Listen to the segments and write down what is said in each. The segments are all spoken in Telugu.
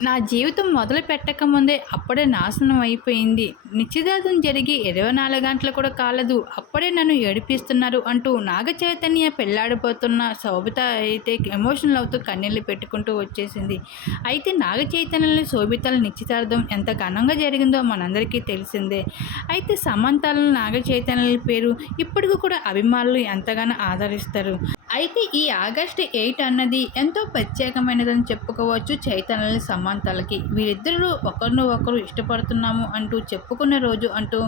నా జీవితం మొదలు పెట్టక ముందే అప్పుడే నాశనం అయిపోయింది. నిశ్చితార్థం జరిగి ఇరవై నాలుగు గంటలు కూడా కాలదు. అప్పుడే నన్ను ఏడిపిస్తున్నారు అంటూ నాగ చైతన్య పెళ్ళాడిపోతున్న శోభిత అయితే ఎమోషనల్ అవుతూ కన్నీళ్ళు పెట్టుకుంటూ వచ్చేసింది. అయితే నాగ చైతన్యని శోభితల నిశ్చితార్థం ఎంత ఘనంగా జరిగిందో మనందరికీ తెలిసిందే. అయితే సమంతాల నాగ చైతన్యుల పేరు ఇప్పటికి కూడా అభిమానులు ఎంతగానో ఆదరిస్తారు. అయితే ఈ ఆగస్టు ఎయిట్ అన్నది ఎంతో ప్రత్యేకమైనదని చెప్పుకోవచ్చు చైతన్యుల సమంతాలకి. వీరిద్దరూ ఒకరిని ఒకరు ఇష్టపడుతున్నాము అంటూ చెప్పుకున్న రోజు అంటూ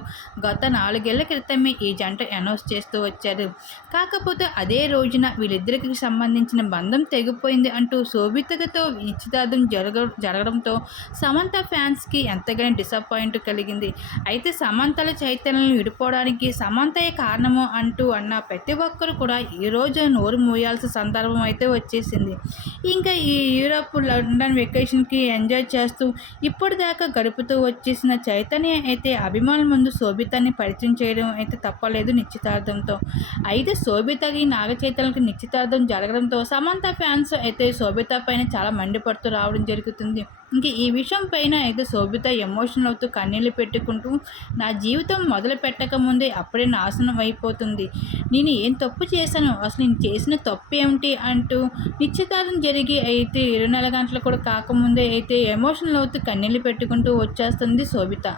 గత నాలుగేళ్ళ క్రితమే ఈ జంట అనౌన్స్ చేస్తూ వచ్చారు. కాకపోతే అదే రోజున వీళ్ళిద్దరికి సంబంధించిన బంధం తెగిపోయింది అంటూ శోభితతో నిశ్చితార్థం జరగ జరగడంతో సమంత ఫ్యాన్స్కి ఎంతగానో డిసప్పాయింట్ కలిగింది. అయితే సమంతల చైతన్యం విడిపోవడానికి సమంతయే కారణము అంటూ అన్న ప్రతి ఒక్కరు కూడా ఈరోజు రోజు నోరు మూయాల్సిన సందర్భం అయితే వచ్చేసింది. ఇంకా ఈ యూరప్ లండన్ వెకేషన్కి ఎంజాయ్ చేస్తూ ఇప్పటిదాకా గడుపుతూ వచ్చేసిన చైతన్య అయితే అయితే అభిమానుల ముందు శోభితాన్ని పరిచయం చేయడం అయితే తప్పలేదు నిశ్చితార్థంతో. అయితే శోభితకి నాగ చైతన్యకి నిశ్చితార్థం జరగడంతో సమంత ఫ్యాన్స్ అయితే శోభిత పైన చాలా మండిపడుతూ రావడం జరుగుతుంది. ఇంక ఈ విషయం పైన అయితే శోభిత ఎమోషనల్ అవుతూ కన్నీళ్ళు పెట్టుకుంటూ నా జీవితం మొదలు పెట్టక ముందే అప్పుడే నాశనం అయిపోతుంది. నేను ఏం తప్పు చేశాను? అసలు నేను చేసిన తప్పు ఏమిటి? అంటూ నిశ్చితార్థం జరిగి అయితే ఇరవై నాలుగు గంటలు కూడా కాకముందే అయితే ఎమోషనల్ అవుతూ కన్నీళ్ళు పెట్టుకుంటూ వచ్చేస్తుంది శోభిత.